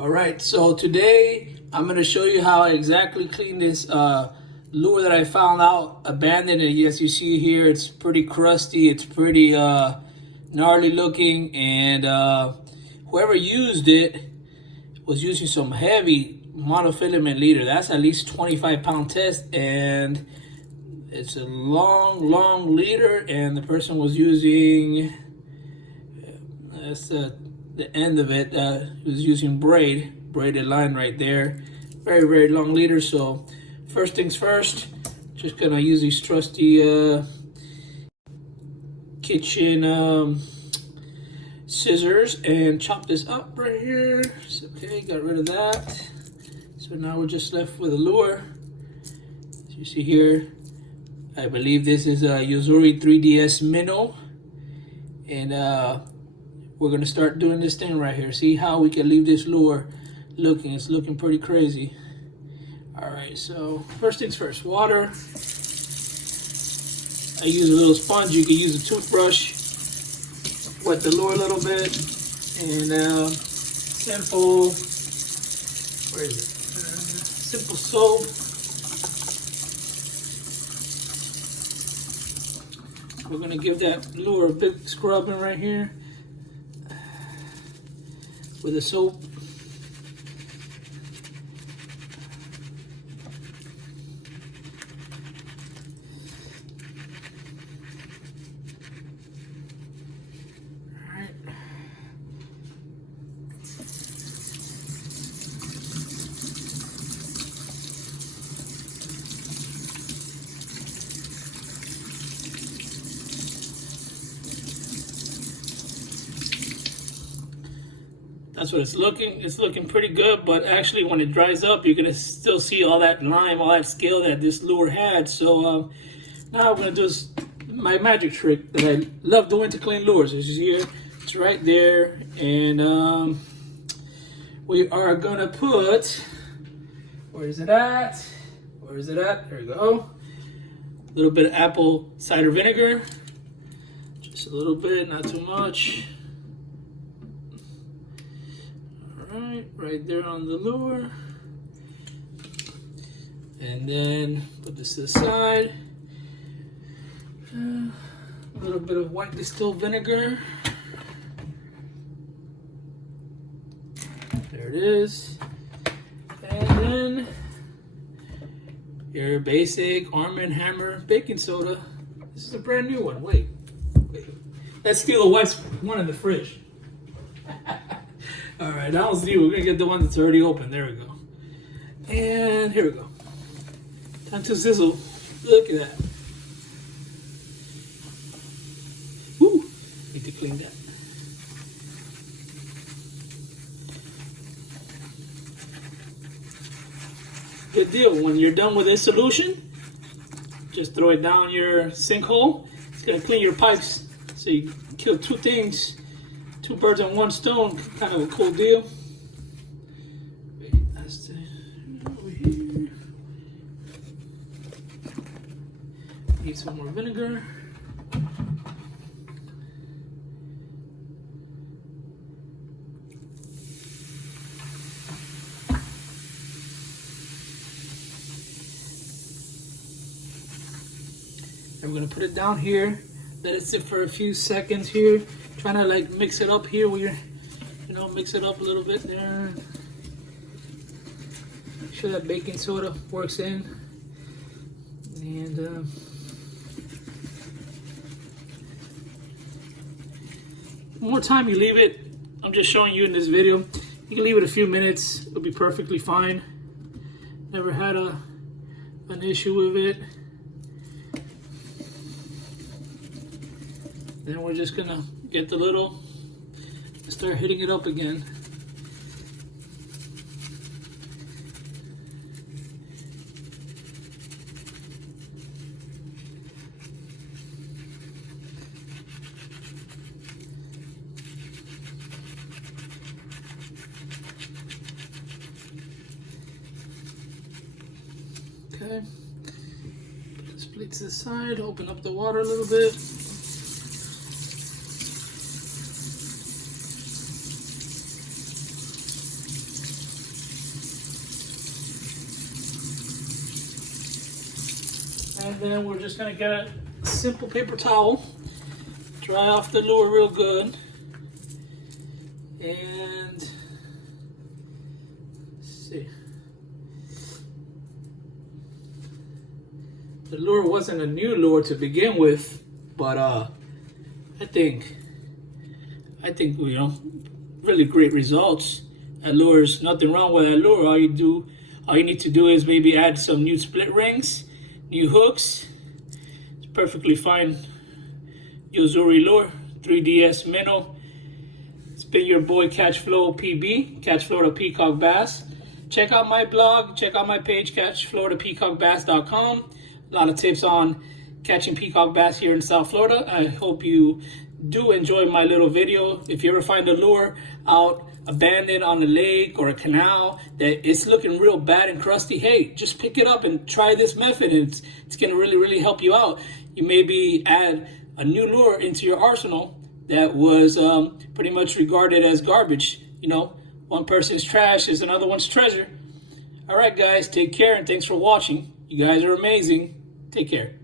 All right, so today I'm going to show you how I exactly clean this lure that I found out abandoned. And as you see here, it's pretty crusty, it's pretty gnarly looking, and whoever used it was using some heavy monofilament leader. That's at least 25-pound test, and it's a long leader, and the person was using, that's the end of it, he was using braided line right there. Very long leader. So first things first, just gonna use these trusty kitchen scissors and chop this up right here. So, okay, got rid of that. So now we're just left with a lure. As you see here, I believe this is a Yo-Zuri 3DS minnow, and we're gonna start doing this thing right here. See how we can leave this lure looking. It's looking pretty crazy. All right, so first things first, water. I use a little sponge. You can use a toothbrush. Wet the lure a little bit, and simple. Where is it? Simple soap. We're gonna give that lure a big scrubbing right here with the soap. Alright. That's what it's looking. It's looking pretty good, but actually when it dries up, you're gonna still see all that lime, all that scale that this lure had. So now I'm gonna do my magic trick that I love doing to clean lures. As you see here, it's right there, and we are gonna put, where is it at? Where is it at? There we go. A little bit of apple cider vinegar, just a little bit, not too much. Right there on the lure, and then put this to the side. A little bit of white distilled vinegar. There it is. And then your basic Arm & Hammer baking soda. This is a brand new one. Wait. Let's steal the wife's one in the fridge. All right, now let's do. We're gonna get the one that's already open. There we go. And here we go. Time to sizzle. Look at that. Woo! Need to clean that. Good deal. When you're done with this solution, just throw it down your sinkhole. It's gonna clean your pipes, so you kill two things. Two birds on one stone, kind of a cool deal. Wait, that's the, over here. Need some more vinegar. And we're gonna put it down here. Let it sit for a few seconds here. Trying to like mix it up here where you're, mix it up a little bit there. Make sure that baking soda works in. And the more time you leave it, I'm just showing you in this video, you can leave it a few minutes, it'll be perfectly fine. Never had an issue with it. Then we're just gonna get the little and start hitting it up again. Okay. Put this plate to the side, open up the water a little bit. And then we're just gonna get a simple paper towel, dry off the lure real good. And let's see. The lure wasn't a new lure to begin with, but I think you know, really great results. That lure's nothing wrong with that lure. All you need to do is maybe add some new split rings, new hooks. It's perfectly fine. Yo-Zuri lure, 3DS minnow. It's been your boy Catch Flow PB, Catch Florida Peacock Bass. Check out my blog, check out my page, catchfloridapeacockbass.com. A lot of tips on catching peacock bass here in South Florida. I hope you do enjoy my little video. If you ever find a lure out abandoned on a lake or a canal that it's looking real bad and crusty, hey, just pick it up and try this method. It's going to really help you out. You maybe add a new lure into your arsenal that was pretty much regarded as garbage. You know, one person's trash is another one's treasure. All right, guys, take care and thanks for watching. You guys are amazing. Take care.